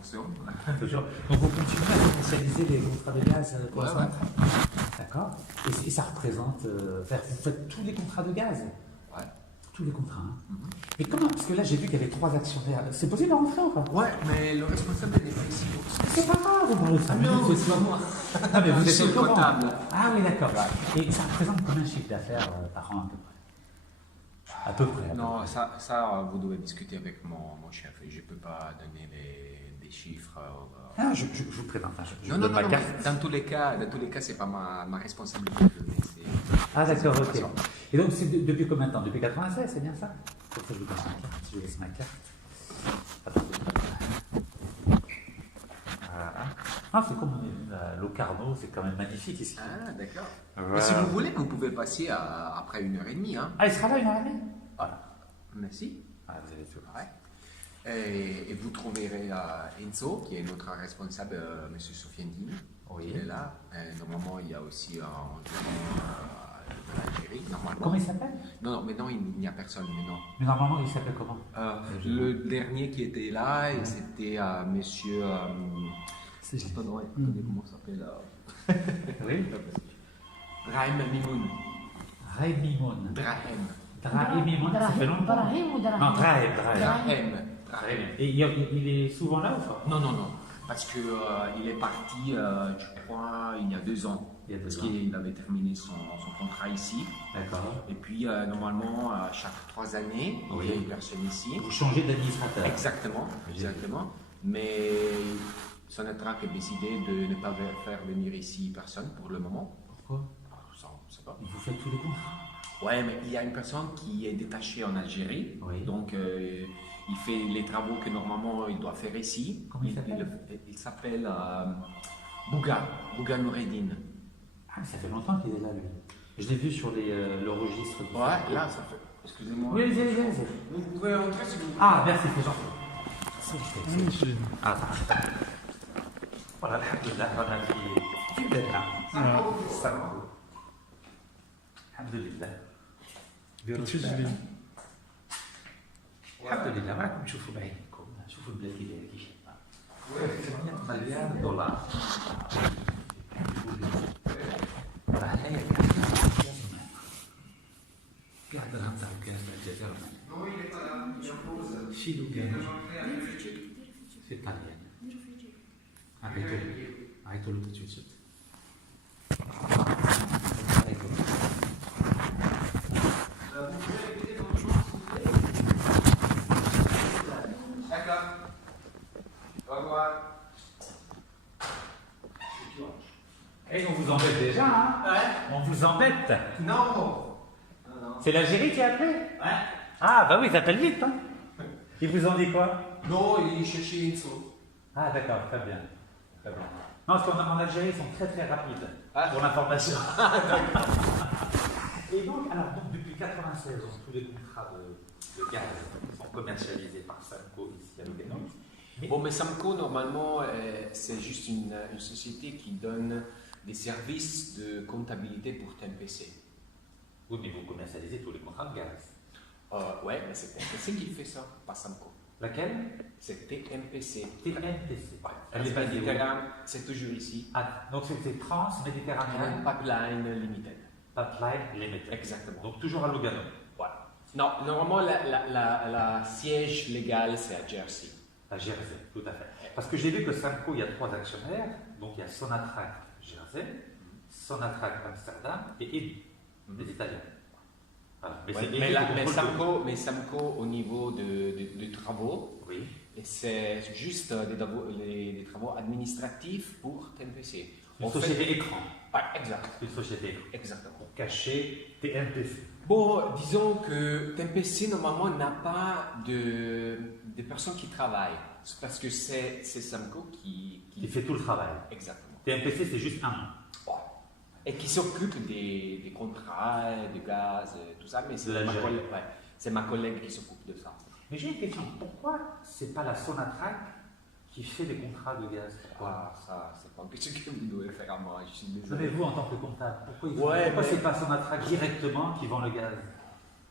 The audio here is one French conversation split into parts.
fonctionne. Toujours. Donc vous continuez à commercialiser les contrats de gaz pour la Ouais, Sonatrach. D'accord. Et ça représente. Vous faites tous les contrats de gaz. Ouais. Tous les contrats. Hein. Et comment? Parce que là, j'ai vu qu'il y avait 3 actionnaires. C'est possible de rentrer ou pas? Ouais, mais le responsable n'est pas ici. C'est pas grave, vous parlez de 5 minutes. Non, c'est pas moi. Ah, mais vous Je êtes suis au le courant. comptable. Ah oui, d'accord. Et ça représente combien de chiffre d'affaires par an à peu près? Non, ça, vous devez discuter avec mon chef. Je ne peux pas donner des chiffres. Ah, je vous présente. Je Non, donne ma mais carte. dans tous les cas, c'est pas ma responsabilité de donner. Ah d'accord, ok. c'est- Et donc c'est depuis combien de temps? Depuis 96, c'est bien ça? Pour ça, je vous donne ma carte. Je laisse ma carte. Attendez. Voilà. Ah, c'est comme Locarno, c'est quand même magnifique ici. Ah, d'accord. Voilà. Mais si vous voulez, vous pouvez passer après 1h30. Hein. Ah, il sera là 1h30? Voilà. Merci. Ah, vous avez tout. Ouais. Et vous trouverez Enzo, qui est notre responsable, M. Sofiandini. Oui. Il est là. Normalement, il y a aussi un de l'Algérie. Normalement. Comment il s'appelle? Non, mais non, il n'y a personne. Mais non. Mais normalement, il s'appelle comment? Le dernier qui était là, c'était monsieur. Attendez, comment ça s'appelle Oui. Rahem Mimoun. Raïm Mimoun. Drahem. Raïm Mimoun, ça fait longtemps. Drahim ou Drahim? Non, Drahem. Drahem. Et il est souvent là ou pas? Non. Parce qu'il est parti, je crois, il y a 2 ans. Il y a 2 Parce ans. qu'il avait terminé son contrat ici. D'accord. Et puis, normalement, chaque 3 années, il y a une personne ici. Vous changez d'administrateur. Exactement. Mais Sonatrach a décidé de ne pas faire venir ici personne pour le moment. Pourquoi? Ça, on ne sait pas. Vous faites tous les contrats. Ouais, mais il y a une personne qui est détachée en Algérie. Oui. Donc, il fait les travaux que normalement il doit faire ici. Comment il s'appelle? Il s'appelle Bouga Noureddin. Ah, mais ça fait longtemps qu'il est là, lui. Je l'ai vu sur le registre. du Ouais, Sanco. là, ça fait. Excusez-moi. Oui, allez. Vous pouvez rentrer si vous voulez. Ah, merci, c'est gentil. Ah, voilà, alhamdulillah, on a dit. Qui est là? Sanco. Alhamdulillah. الحمد لله معكم تشوفوا بعينكم شوفوا البلاد اللي كيف $800 مليار دولار قاعد الهمزة وكاس الجزائر شيلوا كاس في الطليان عيطوا له تجوز D'accord. Au revoir. Et on vous embête déjà, hein? Ouais. On vous embête. Non. C'est l'Algérie qui a appelé? Ouais. Ah, bah oui, ça appelle vite, hein? Ils vous ont dit quoi? Non, il cherchait Enzo. Ah, d'accord, très bien. Très bien. Non, parce qu'en Algérie, ils sont très très rapides pour l'information. Et donc, alors, depuis 96, tous les contrats de gaz sont commercialisés par Sanco ici à Lugano. Bon, mais Samco, normalement, c'est juste une société qui donne des services de comptabilité pour TMPC. Oui, mais vous commercialisez tous les contrats de gaz. Ouais, mais c'est TMPC qui fait ça, pas Samco. Laquelle? C'est TMPC. TNPC. Ouais. Elle est basée où? Méditerranée, c'est toujours ici. Ah, donc c'est Trans-Méditerranéen Pipeline Limited. Pipeline Limited. Exactement. Donc toujours à Lugano. Ouais. Non, normalement, la siège légal, c'est à Jersey. À Jersey, tout à fait. Parce que j'ai vu que Sanco, il y a 3 actionnaires. Donc il y a Sonatrach Jersey, Sonatrach Amsterdam et Eni, les Italiens. Voilà. Mais, Ouais, c'est mais, Eni qui contrôle mais Samco, au niveau de travaux, oui. et c'est juste des travaux administratifs pour TMPC. Une En fait- société écran. Ouais, exact. Une société écran. Exactement. Pour cacher TNPC. Bon, disons que TMPC, normalement, n'a pas de personnes qui travaillent. C'est parce que c'est Samco qui... Qui fait tout le travail. Exactement. TNPC, c'est juste un nom. Ouais. Et qui s'occupe des contrats, du gaz, tout ça, mais De c'est l'Algérie. ma collègue qui s'occupe de ça. Mais j'ai une question. Pourquoi c'est pas la Sonatrach qui fait des contrats de gaz? Pourquoi? Ah, ça, c'est pas quelque chose que vous devez faire à moi, je suis Non, désolé. mais vous, en tant que comptable, pourquoi, Ouais, mais- c'est pas Sonatrach directement qui vend le gaz?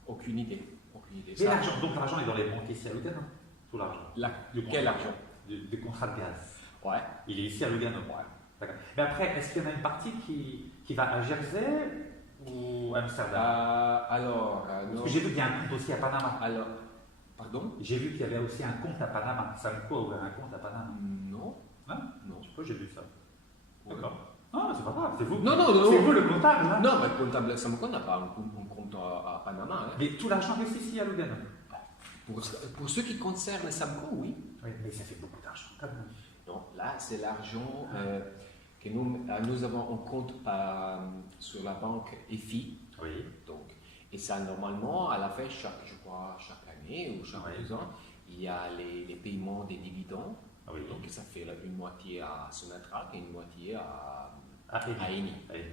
Aucune idée. Aucune idée. Et l'argent, donc l'argent est dans les banques ici à Lugano. Tout l'argent. Quel argent? des contrats de gaz. Ouais. Il est ici à Lugano. Ouais. D'accord. Mais après, est-ce qu'il y en a une partie qui va à Jersey ou à Amsterdam? Alors, Parce non. que j'ai vu qu'il y a un compte aussi à Panama. Alors, pardon? J'ai vu qu'il y avait aussi un compte à Panama. Samco a ouvert un compte à Panama. Non. Hein? Non. Je sais pas, j'ai vu ça. Ouais. D'accord. Non, c'est pas grave, c'est vous. Non, non, non. C'est vous le comptable. Hein? Non, mais le comptable Samco n'a pas un compte à Panama. Hein. Mais tout l'argent reste ici à Lugano. Pour ce qui concerne Samco, oui. Oui, mais ça fait beaucoup d'argent quand même. Non, là, c'est l'argent que nous avons en compte sur la banque EFI. Oui. Donc, et ça, normalement, à la fin, je crois, chaque année ou chaque 2 ans, il y a les paiements des dividendes. Oui. Donc, ça fait une moitié à Sonatrach et une moitié à Eni. Eni.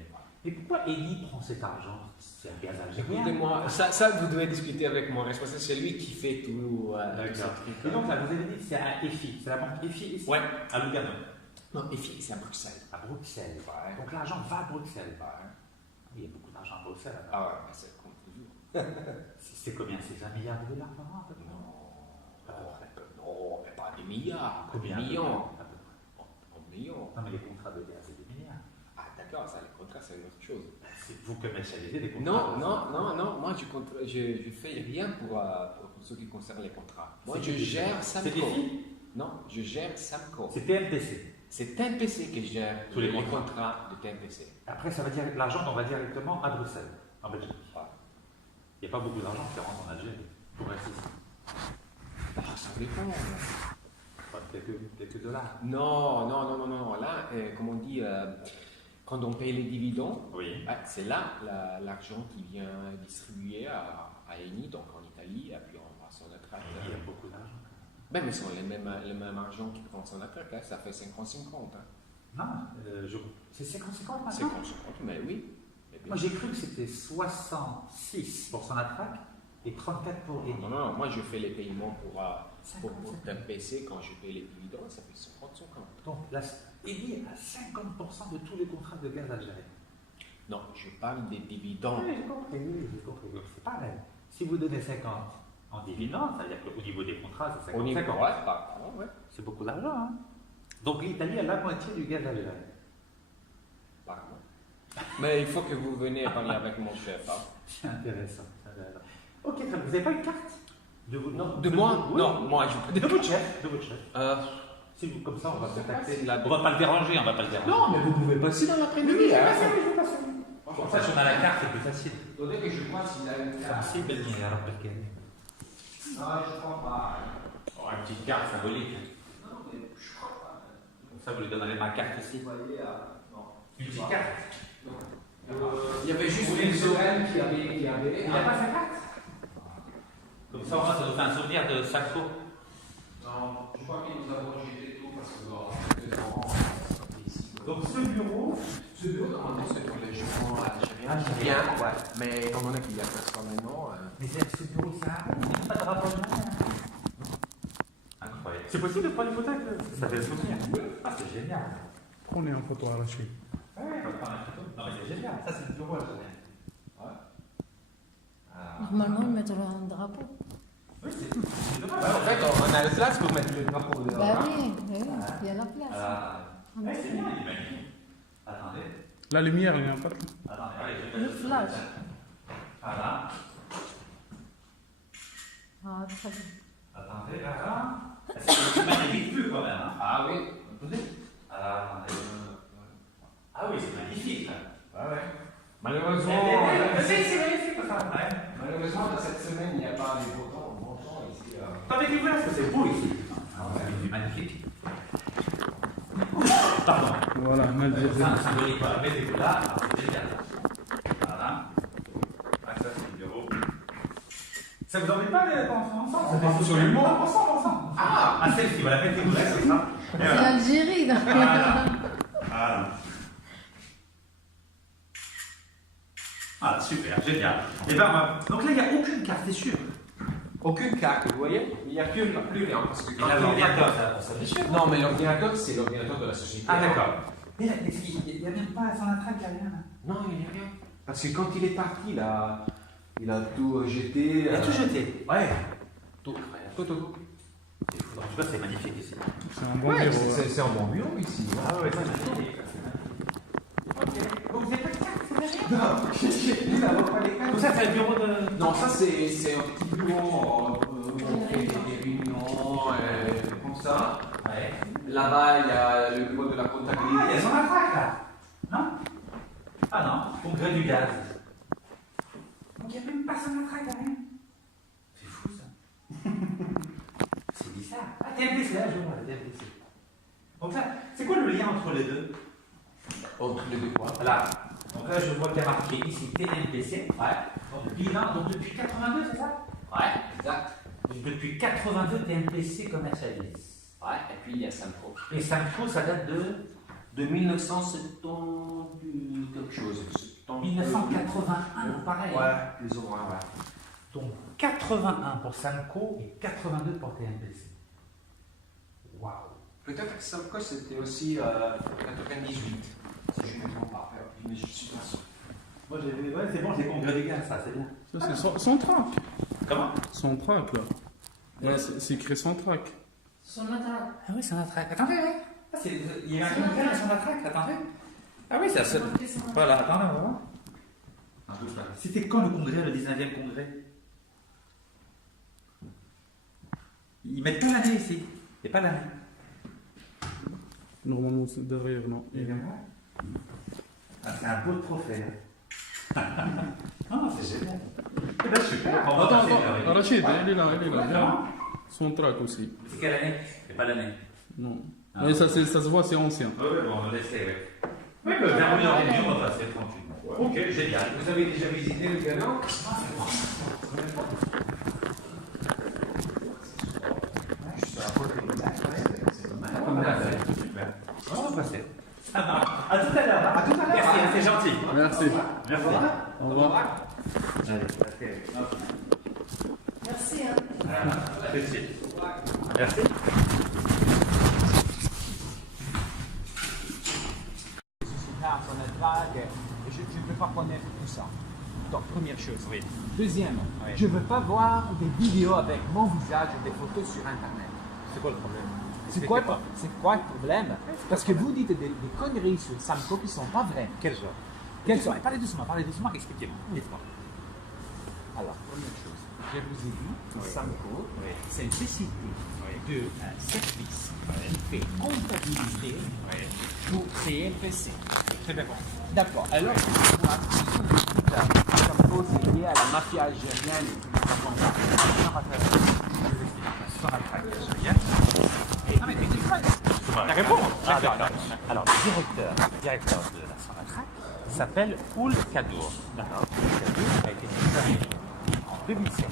Mais pourquoi Eni prend cet argent? C'est un gaz algérien. Écoutez-moi, ça, vous devez discuter avec mon responsable, c'est lui qui fait tout. D'accord. Et donc là, vous avez dit que c'est à EFI, c'est la banque EFI ici? Ouais. À Lugano. Non, EFI, c'est à Bruxelles. À Bruxelles. Ouais. Donc l'argent va à Bruxelles. Il y a beaucoup d'argent à Bruxelles. Ah ouais, c'est comme toujours. C'est combien? C'est 1 milliard de dollars par an à peu près? Non, mais pas des milliards, pas des Combien? millions. À peu près. En millions. Non, mais les contrats de gaz, c'est des milliards. Ah d'accord, ça, les contrats, c'est une autre chose. C'est vous commercialisez des contrats. Non, moi je fais rien pour ce qui concerne les contrats. Moi je gère Samco. C'est EFI? Non, je gère Samco. C'est TMPC. C'est TMPC qui gère tous les contrats de TMPC. Après, ça va dire l'argent, on va directement à Bruxelles, en Belgique. Il n'y a pas beaucoup d'argent qui rentre en Algérie pour rester ici. Ça dépend. Enfin, quelques dollars. Non. Là, comme on dit, quand on paye les dividendes, Oui. c'est là l'argent qui vient distribuer à Eni, donc en Italie, et puis on va sur la traite. Il y a beaucoup d'argent. Ben, mais c'est le même argent qui prend sur la traite, là, ça fait 50-50. Hein. Non, c'est 50-50 maintenant. 50-50, mais oui. Moi j'ai cru que c'était 66 pour Sonatrach et 34 pour Eni. Non, moi je fais les paiements pour TMPC quand je paye les dividendes, ça fait 50-50. Donc Eni a 50% de tous les contrats de gaz algériens. Non, je parle des dividendes. Oui, j'ai compris. C'est pareil. Si vous donnez 50 en dividendes, ça veut dire qu'au niveau des contrats, c'est 50-50. Ouais. C'est beaucoup d'argent. Hein? Donc l'Italie a la moitié du gaz algérien. Pardon. Mais il faut que vous veniez parler avec mon chef. Hein. C'est intéressant. Ok, très bien. Vous n'avez pas une carte de vous? Non, de moi? Oui. Non, moi je peux. De votre chef. Si vous, comme ça, on va contacter. On va pas le déranger, on va pas le déranger. Non, mais vous pouvez passer dans l'après-midi. Oui, je vais passer. Comme ça, si on a la carte, c'est plus facile. Attendez que je crois s'il a une carte. C'est belle bien, alors perché? Non, je crois pas. Oh, une petite carte symbolique. Non, mais je crois pas. Comme ça, vous lui donnerez ma carte ici. Vous voyez, non. Une petite carte. Il y avait juste une Sorel qui avait. Il n'a pas sa carte? Comme ça, ça nous fait un souvenir de Samco. Non, je crois que nous avons jeté tout parce que Donc ce bureau, normalement, c'est pour les gens algériens. Bien, ouais. Mais étant donné qu'il y a personne maintenant. mais ce bureau, c'est un rond, il n'y a pas de rapport de incroyable. C'est possible de prendre une photo avec ça fait le souvenir. Ah, c'est génial. Prenez en photo arrachée. Ouais, on va prendre une photo. Non, mais c'est génial. Ça, c'est le bureau algérien. Normalement, ils mettent un drapeau. Oui, c'est dommage. En fait, on a la place pour mettre le drapeau dehors. Bah oui, il y a la place. C'est bien, il est magnifique. Attendez. La lumière, il n'y en a pas. Attendez, allez, je Le flash. Voilà. Ah, très bien. Attendez, là. C'est magnifique vue quand même. Hein. Ah oui, attendez. Alors, attendez. Ah oui, c'est magnifique. Ouais. Malheureusement, C'est magnifique ça. Ouais. malheureusement, dans cette semaine, il n'y a pas les beaux temps ici. Attendez, vous là, parce que c'est beau ici. Ah ouais, c'est magnifique. Pardon. Voilà, Algérie. Symbolique, voilà. Mettez-vous là, c'est génial. Voilà. Ah, ça, c'est le bureau. Ça vous embête pas d'être ensemble? Absolument. Ensemble. Ah, selfie, voilà, mettez-vous là, c'est ça. C'est l'Algérie, donc. Voilà. Ah, super, génial. Et ben, donc là, il n'y a aucune carte, c'est sûr. Aucune carte, vous voyez? Il n'y a plus rien. Parce que quand l'ordinateur, ça fait sûr. Non, mais l'ordinateur, c'est l'ordinateur de la société. Ah, d'accord. Mais là, il n'y a même pas son attraque, il n'y a rien. Non, il n'y a rien. Parce que quand il est parti, il a tout jeté. Il a tout jeté. Ouais. Tout. Il faudra Tu vois, c'est magnifique ici. C'est un bon Ouais, bureau. Ouais. c'est un bon bureau ici. Ah ouais, c'est magnifique. Ok. Vous êtes pas tout ça, c'est le bureau de. Non, ça c'est un petit bureau où on fait des réunions comme ça. Ouais. Là-bas, il y a le bureau de la Ah, comptabilité. il y a son matraque là. Non? Ah non, congrès du gaz. Donc il n'y a même pas son matraque là, rien. C'est fou ça. C'est bizarre. Ah, TMPC, là, je vois, la TMPC. Donc là, c'est quoi le lien entre les deux? Entre les deux quoi? Voilà. Donc là, je vois qu'il y a marqué ici TMPC. Ouais. Donc bilan, donc depuis 82, c'est ça? Ouais, exact. Donc depuis 82, TMPC commercialise. Ouais, et puis il y a Samco. Et Samco, ça date De 1970 quelque chose. 1981, pareil. Ouais, plus ou moins, ouais. Donc 81 pour Samco et 82 pour TMPC. Waouh. Peut-être que Samco c'était aussi 98, si je ne me trompe pas, mais je suis pas sûr. Moi, j'ai vu, ouais, c'est bon, j'ai congrès des gars, ça, c'est bien. Ça, c'est son track. Comment? Son track, là. Ouais, c'est écrit son track. Son matraque. Ah oui, c'est un track. Attendez, ouais. Ah, il y a un congrès sur la track, attendez. Ah oui, ça se. Voilà, attendez, on va voir. C'était quand le congrès, le 19e congrès? Ils mettent pas l'année ici. Il n'y a pas l'année. Normalement, c'est derrière, non. Ah, c'est un beau trophée. Hein. Ah, c'est génial. Eh ben, super. On va Attends, passer attends. une heure. Rachid, il est là, il est là. Comment? Viens. Son track aussi. C'est quelle année? C'est pas l'année. Non. Ah, Mais ça se voit, c'est ancien. Oui, oui, bon, on va laisser, oui. Oui, mais bienvenue en réunion, on va passer tranquillement. Ok, génial. Vous avez déjà visité le galop? Super. On va passer. À tout à l'heure. À tout à l'heure. Merci, c'est gentil. Merci. Merci. Au revoir. Allez, ok. Merci. Hein. À tout de suite. Merci. Je ne veux pas connaître tout ça. Donc, première chose. Oui. Deuxième, Oui. je ne veux pas voir des vidéos avec mon visage et des photos sur Internet. C'est quoi le problème? C'est quoi le problème? Parce que vous dites des conneries sur Samco qui ne sont pas vraies. Quel genre? Quelles sont? Parlez doucement, expliquez-moi. Dites-moi. Alors, première chose, je vous ai dit que Samco, Oui. c'est une société de service qui fait comptabilité pour CLPC. Très bien compris. D'accord. Alors, Samco, c'est lié à la mafia algérienne et tout ça. La réponse. Alors, le directeur de la Sonatrach s'appelle Oul Kadour. D'accord. Oul Kadour a été déclaré en 2007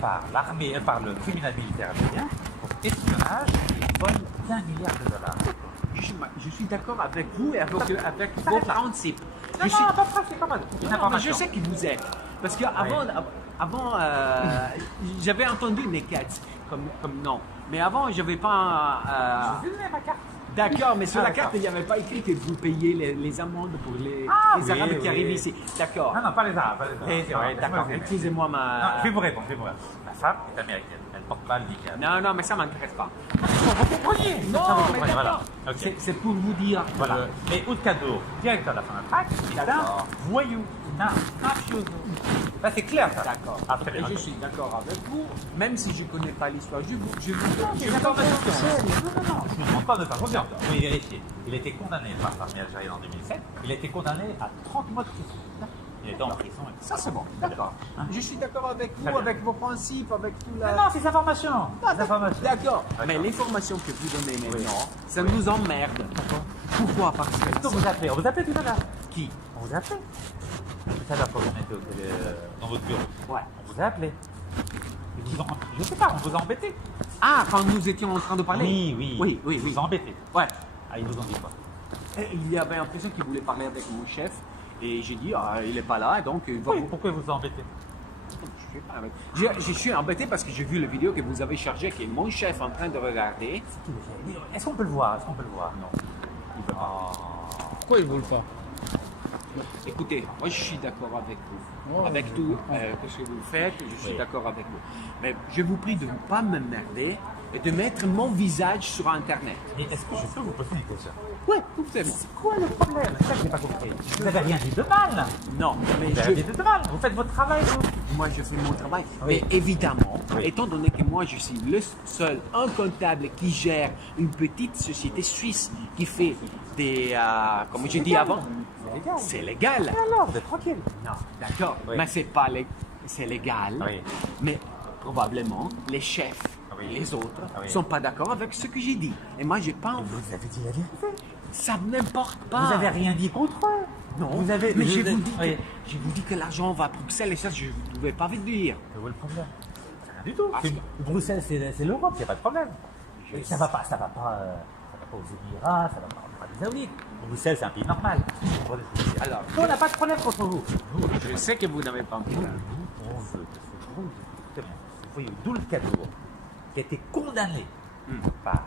par l'armée, par le tribunal militaire algérien pour espionnage et vol d'1 milliard de dollars. Je suis d'accord avec vous et avec vos principes. Non, non, pas ça, c'est pas mal. Une Non, mais information. je sais qui vous êtes. Parce qu'avant, j'avais entendu Neketz comme nom. Mais avant, je n'avais pas. Je vous ai donné ma carte. D'accord, mais sur Ah, la carte, d'accord. il n'y avait pas écrit que vous payez les amendes pour les oui, Arabes qui oui. arrivent ici. D'accord. Non, non, pas les Arabes. Ouais, d'accord. Excusez-moi Non, je vais vous répondre. Ma femme est américaine. Elle porte pas le niqab. Non, mais ça ne m'intéresse pas. Vous comprenez? Non, Ça, vous mais comprenez, voilà. d'accord. Ok. C'est pour vous dire. que- Voilà. Mais Oud Kadour, directeur de la Sonatrach, est un D'accord. voyou, un mafioso. Là, c'est clair, ça. D'accord. Ah, très bien. Et je suis d'accord avec vous, même si je ne connais pas l'histoire. Je vous Des informations officielles. Non. Je ne vous demande pas de faire confiance. Vous pouvez vérifier. Il a été condamné par l'armée algérienne en 2007. Il a été condamné à 30 mois de prison. Il était en prison. Et Ça, c'est bon. D'accord. Je suis d'accord avec Très vous, bien. avec vos principes, avec tout la. Non, c'est des informations. Des informations. D'accord. Mais D'accord. l'information que vous donnez maintenant, ça nous emmerde. Pourquoi? Parce que. On vous appelez. On vous appelait tout à l'heure. Qui? On vous appelait. Tout à l'heure, quand vous étiez dans votre bureau. Ouais. On vous a appelé. Je sais pas, on vous a embêté. Ah, quand nous étions en train de parler. Oui. Oui. Ils vous ont embêté. Ouais. Ah, ils vous ont dit quoi? Et il y avait l'impression qu'il voulait parler avec mon chef. Et j'ai dit, il n'est pas là, donc il va. Oui, pourquoi ils vous ont embêté? Je sais pas. Je suis embêté parce que j'ai vu la vidéo que vous avez chargée, qui est mon chef en train de regarder. Est-ce qu'on peut le voir? Non. Il veut pas. Pourquoi ils ne veulent pas? Écoutez, moi je suis d'accord avec vous. Oh, Avec tout ce que vous faites, je suis d'accord avec vous. Mais je vous prie de ne pas m'emmerder de mettre mon visage sur Internet. Mais est-ce que je peux vous poser une question? Oui, absolument. C'est quoi le problème? C'est ça que j'ai pas compris. Vous n'avez rien dit de mal. Non, mais Vous n'avez rien dit de mal. Vous faites votre travail, vous. moi je fais mon travail. Oui. Mais évidemment, Oui. étant donné que moi je suis le seul incontable qui gère une petite société suisse qui fait des, comme j'ai dit avant, C'est légal. c'est légal. Et alors, vous êtes tranquille. Non, d'accord, Oui. mais c'est pas c'est légal. Oui. Mais probablement les chefs, Oui. les autres, Oui. sont pas d'accord avec ce que j'ai dit. Et moi j'ai pas. Vous avez dit la vérité. Ça n'importe pas. Vous n'avez rien dit contre eux. Non, Vous avez. mais vous je avez- vous dis Oui. que, je vous dis que l'argent va à Bruxelles et ça je ne pouvais pas vous dire. C'est où le problème? Rien du tout. Parce que- Bruxelles, c'est l'Europe, il n'y a pas de problème. Et ça va pas aux Émirats, ça va pas en Arabie Saoudite. Bruxelles, c'est un pays normal. Vous comprenez ce que je veux dire? Alors, Nous, on n'a pas de problème contre vous. je sais que vous n'avez pas un problème. On veut que ce voyou Doul Kadour, qui a été condamné par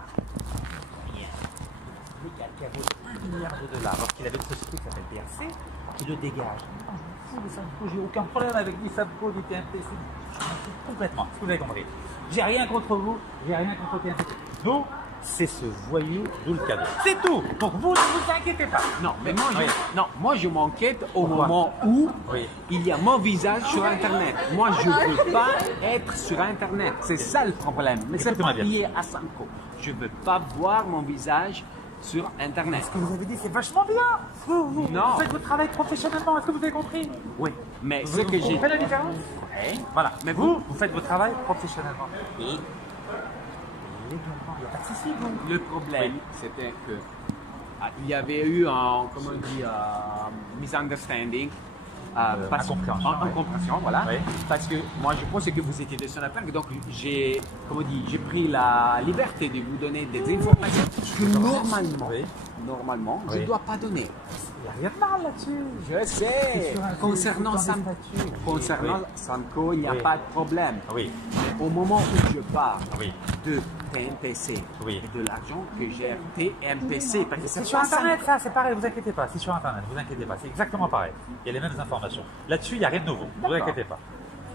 légal, qui a volé $1 milliard lorsqu'il avait une société qui s'appelle BRC, qui le dégage. Non, je m'en fous de Samco, j'ai aucun problème avec ni Samco, ni TNT, je m'en fous complètement. Est-ce que vous avez compris? J'ai rien contre vous, j'ai rien contre TNT. Nous, c'est ce voyou Doul Kadour. C'est tout. Donc vous, ne vous inquiétez pas. Non, mais moi, Oui. moi je m'enquête au Pourquoi? moment où Oui. il y a mon visage sur Internet. Moi, je ne veux pas être sur Internet. C'est ça le problème. Mais c'est Écoutez-moi pas bien. lié à Samco. Je ne veux pas voir mon visage sur Internet. Ce que vous avez dit, c'est vachement bien. Vous Non. faites votre travail professionnellement. Est-ce que vous avez compris? Oui, mais Vous ce que j'ai... comprenez la différence? Oui. Voilà. Mais vous faites votre travail professionnellement. Et Légalement, il n'y a pas de souci, vous. le problème, c'était que il y avait eu un, comment on dit, misunderstanding. incompréhension, oui. Incompréhension, voilà. Oui. Parce que moi, je pensais que vous étiez de son affaire, donc j'ai, comment on dit, j'ai pris la liberté de vous donner des informations que normalement, Oui. je je Oui. ne dois pas donner. Il n'y a rien de mal là-dessus. Je sais. sur un- Concernant c'est dans les Samco, statuts. concernant Oui. Samco, il n'y a Oui. pas de problème. Oui. Mais au moment où je parle Oui. de TNPC Oui. et de l'argent que gère TMPC, parce que C'est c'est sur pas ça. Internet, ça, c'est pareil, vous inquiétez pas. C'est sur Internet, vous inquiétez pas. C'est exactement pareil. Il y a les mêmes informations. Là-dessus, il n'y a rien de nouveau. Vous D'accord. inquiétez pas.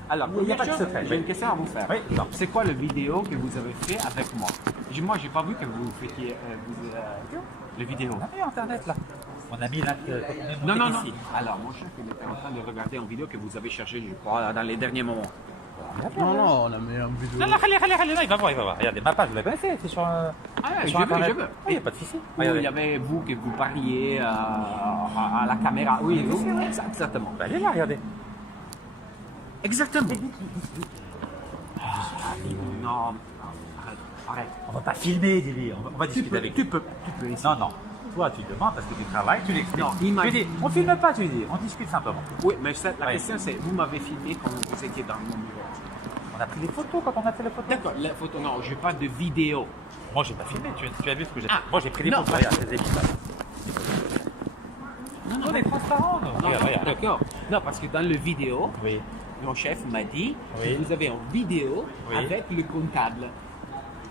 Alors, Il y a première pas de chose, secret. j'ai Oui. une question à vous faire. Oui, non. C'est quoi la vidéo que vous avez fait avec moi? Moi, j'ai pas vu que vous faites le vidéo. On a mis Internet là. On a mis là. Non, non, non. Alors, mon chef, il était en train de regarder une vidéo que vous avez cherchée, je crois, dans les derniers moments. Non, non, on a mis une vidéo. Non, non, allez, il va voir, il va voir. Regardez, ma page, vous la connaissez, c'est sur, Ah, c'est je sur veux, Internet. je veux. Il n'y a pas de souci. Où il y Regardez. avait vous que vous parliez à la caméra. Oui, exactement. Bah, allez là, regardez. Exactement. Non, arrête. On va pas filmer, dis-lui. On va discuter avec lui. Tu peux essayer. Non, non. Toi, tu demandes parce que tu travailles, tu l'expliques. Non, Tu dis, on filme pas, tu dis. On discute simplement. Oui, mais la Oui. question c'est, vous m'avez filmé quand vous étiez dans mon bureau. On a pris des photos quand on a fait la photo. D'accord, la photo, non, je parle de vidéo. Moi, j'ai pas filmé. Tu as vu ce que j'ai fait. Ah. Moi, j'ai pris des Non, photos. parce Regarde, les émissions. Non, On est transparent, nous. Non, Regarde, regarde. d'accord. Non, parce que dans le vidéo, Oui. mon chef m'a dit Oui. que vous avez une vidéo Oui. avec le comptable.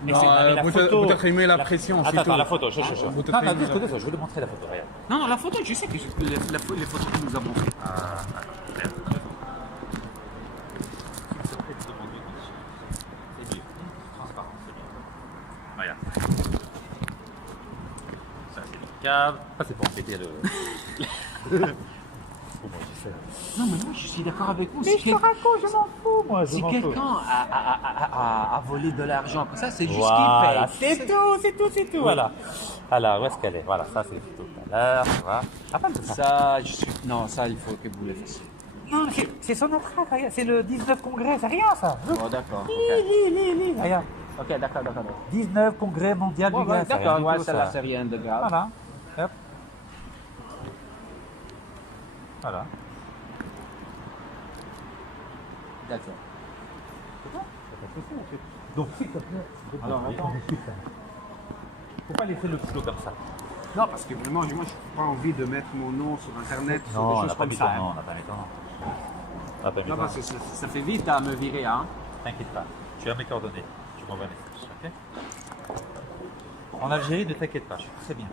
Mais Non, c'est- mais la peut-être photo- peut-être il met la pression, c'est Attends, tout. attends, la photo, je. Peut-être Non, non, il met la descends, je vais lui montrer la photo, regarde. Non, non, la photo, je sais que les photos que nous avons faites. C'est mieux. Transparent, c'est mieux. Regarde. Ça, c'est le câble. Ça, c'est pour embêter le. Comment je fais? Non, mais moi, je suis d'accord avec vous. Mais je te raconte, je m'en fous, moi. Si quelqu'un a volé de l'argent comme ça, c'est juste Voilà, qu'il paye. c'est tout. Voilà. Alors, où est-ce qu'elle est? Voilà, ça, c'est tout à l'heure. Voilà. Rappelle ça. Ça, je suis... Non, ça, il faut que vous le fassiez. Non, c'est son entrée, regarde. C'est le 19 congrès, c'est rien, ça. Bon, d'accord. Lis, regarde. Ok, d'accord. 19 congrès mondial Bon, du gaz. c'est rien d'accord, du ouais, tout, ça, là, c'est rien de grave. Voilà. Hop. Voilà. D'accord. Donc, s'il te plaît, Alors, attends. Faut pas laisser le flot comme ça. Non, parce que vraiment, moi, je n'ai pas envie de mettre mon nom sur Internet, sur Non, des on choses n'a pas comme mis ça. ton hein. nom, on n'a pas mis ton nom. On n'a pas mis Non, ton parce nom. que ça fait vite à me virer, hein. T'inquiète pas, tu as mes coordonnées. Tu m'envoies un message, ok? En Algérie, ne t'inquiète pas, je suis très bien.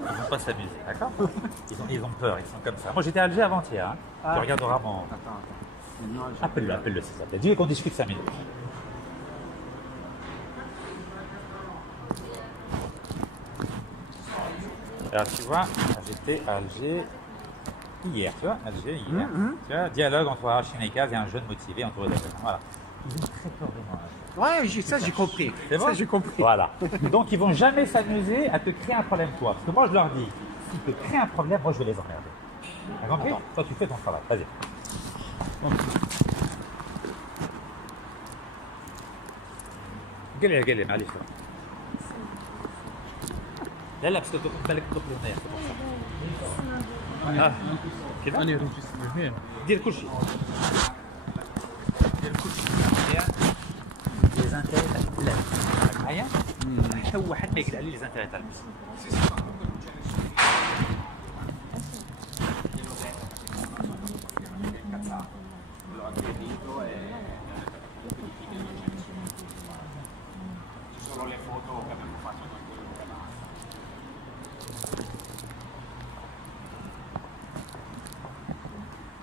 Ils vont pas s'amuser, d'accord? Ils ont peur, ils sont comme ça. Moi, j'étais à Alger avant-hier, hein. Ah. Tu regarderas mon... Attends. Non, je- Appelle-le, c'est ça. Dis-lui qu'on discute 5 minutes. Alors tu vois, j'étais à Alger hier, tu vois, Alger hier. Tu vois, dialogue entre Arachine et Kaz et un jeune motivé entouré d'Africains. Voilà. Ils ont très peur de moi. Ouais, ça j'ai compris. C'est bon Ça j'ai compris. Voilà. Donc ils vont jamais s'amuser à te créer un problème toi. Parce que moi je leur dis, s'ils te créent un problème, moi je vais les emmerder. T'as compris? Toi tu fais ton travail. Vas-y. قال لي معليش لا لا بس تاخذ بالك تدخل هنايا اه كذا أنا ريجستر فين؟ دير كل شيء دير كل شيء لي زانتيري تاع البلاد معايا حتى واحد ما يقلع عليه لي زانتيري تاع البلاد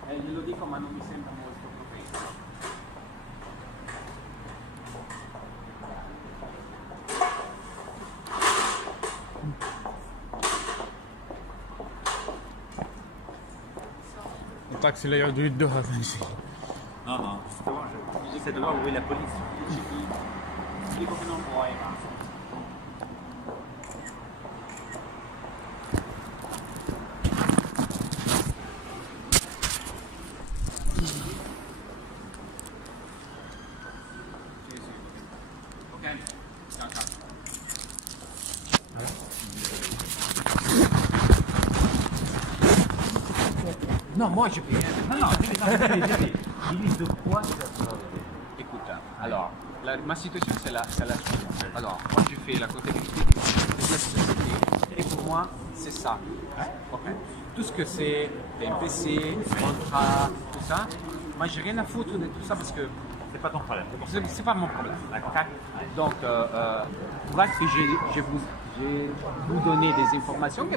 Glielo dico ma non mi sembra molto propenso. الطاكسي اللي يعودوا يدوها ثاني شيء. non non c'est de là où est la police Dico che non puoi, ma... Non, moi je peux rien. non dis-lui de quoi tu as peur. Écoute, alors, ma situation c'est la suivante. Alors, moi je fais la comptabilité de la société et pour moi c'est ça. Ok. Tout ce que c'est MPC, contrat, tout ça, moi j'ai rien à foutre de tout ça parce que C'est pas ton problème. c'est pas mon problème. Ok. Donc, bref, je vais vous donner des informations que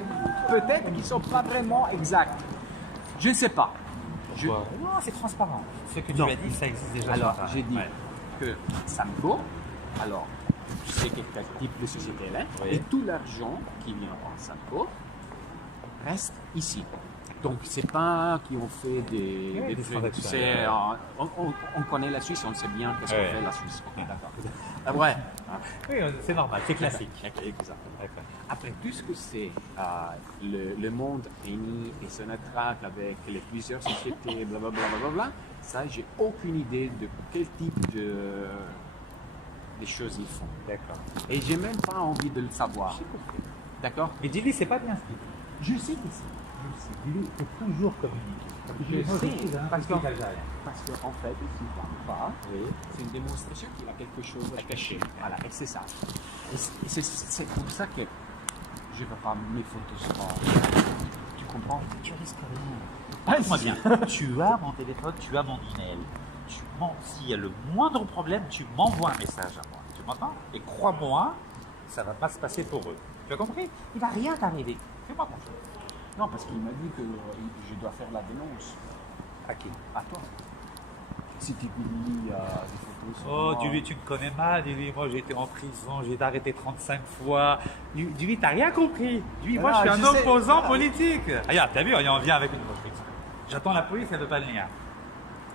peut-être qui ne sont pas vraiment exactes. Je ne sais pas. Non, c'est transparent. Ce que tu as dit, ça existe déjà. Alors, sur Internet. j'ai dit Ouais. que Samco, alors, je sais quel type de société elle est, Oui. et tout l'argent qui vient en Samco reste ici. Donc, c'est pas qu'ils ont fait des des trucs, transactions. c'est, on connaît la Suisse, on sait bien qu'est-ce Ouais. qu'on fait la Suisse. Ok, d'accord. Ouais. Oui, c'est normal, c'est classique. Exactement. D'accord. Après tout ce que c'est le monde réuni et se traque avec les plusieurs sociétés, blablabla, blablabla, ça, j'ai aucune idée de quel type de choses ils font. D'accord. Et j'ai même pas envie de le savoir. D'accord? Mais dis-lui, c'est pas bien ce qu'il dit. Je sais que c'est. Dis-lui, il faut toujours communiquer. Parce qu'en fait, s'il ne parle pas, c'est une démonstration qu'il a quelque chose à cacher. Voilà, et c'est ça. Et c'est pour ça que je ne veux pas mes photos souvent. Tu comprends? tu risques rien. Écoute-moi bien. Tu as mon téléphone, tu as mon email. S'il y a le moindre problème, tu m'envoies un message à moi. Tu m'entends? Et crois-moi, ça va pas se passer pour eux. Tu as compris? Il va rien t'arriver. Fais-moi confiance. Non, parce qu'il m'a dit que je dois faire la dénonce. À qui? À toi. Si tu publies des photos. sur Oh, moi. dis-lui, tu me connais mal. Dis-lui, moi j'ai été en prison, j'ai été arrêté 35 fois. Dis-lui, t'as rien compris. Dis-lui, moi Ah, je suis je un sais. opposant politique. Regarde, t'as vu, on en vient avec une autre prison. J'attends la police, elle veut pas venir.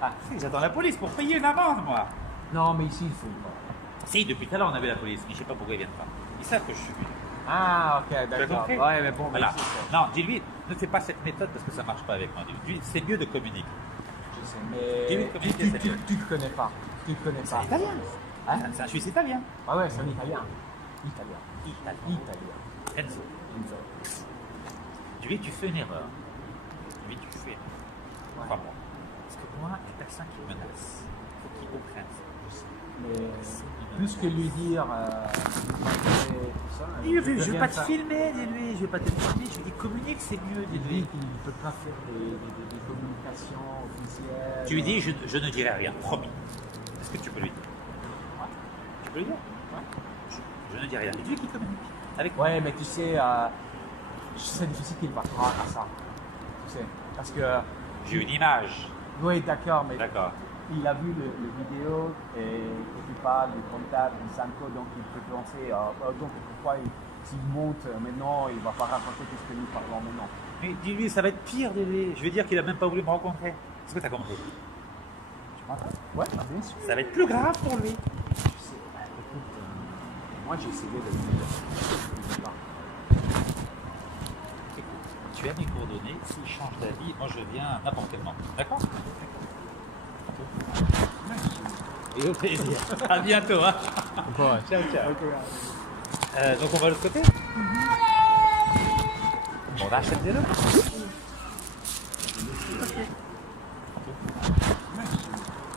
Ah, si, j'attends la police pour payer une amende, moi. Non, mais ici, il faut pas. Si, depuis tout à l'heure, on avait la police, mais je sais pas pourquoi ils viennent pas. Ils savent que je suis venu. Ah, ok, Tu as d'accord. compris? Ouais, mais bon, Voilà. mais ici, Non, dis-lui, ne fais pas cette méthode parce que ça marche pas avec moi. Dis-lui, c'est mieux de communiquer. je sais, mais Dis-lui de communiquer, c'est mieux. tu ne connais pas. Tu ne connais pas. italien. Hein? C'est un Suisse italien. Ah ouais, c'est un italien. Italien. Italien. Enzo. Enzo. Dis-lui, tu fais une erreur. Dis-lui, tu fais une erreur. Crois-moi. Parce que moi, les personnes qui me menacent, il faut qu'ils comprennent ça. Mais plus que lui dire tout ça. Je vais viens pas de te ça. filmer, dis-lui, je vais pas te filmer, je lui dis communique, c'est mieux, Il dit dis-lui. qu'il ne peut pas faire des communications officielles. Tu lui dis, je ne dirai rien, promis. Est-ce que tu peux lui dire? Ouais. Tu peux lui dire? Ouais. Je ne dis rien. Dis-lui qu'il communique. Avec moi. Ouais, mais tu sais, c'est difficile qu'il va croire à ça. Tu sais, parce que. J'ai une image. Oui, d'accord, mais D'accord. il a vu le vidéo et tu parles du comptable du Samco, donc il peut penser, donc pourquoi S'il monte maintenant, il va pas raconter tout ce que nous parlons maintenant. Mais dis-lui, ça va être pire, Dédé. Je vais dire qu'il a même pas voulu me rencontrer. Est-ce que tu as compris? Ouais, bien sûr. Ça va être plus grave pour lui. Moi, j'ai essayé de Écoute, tu as mes coordonnées. S'il change d'avis, moi je viens à n'importe quel moment. D'accord? Et au plaisir. À bientôt. Hein. Ouais. Ciao, ciao. Donc on va de l'autre côté? On va acheter le.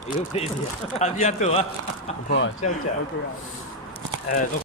Et au plaisir. À bientôt. Hein. Ouais. Ciao, ciao. Donc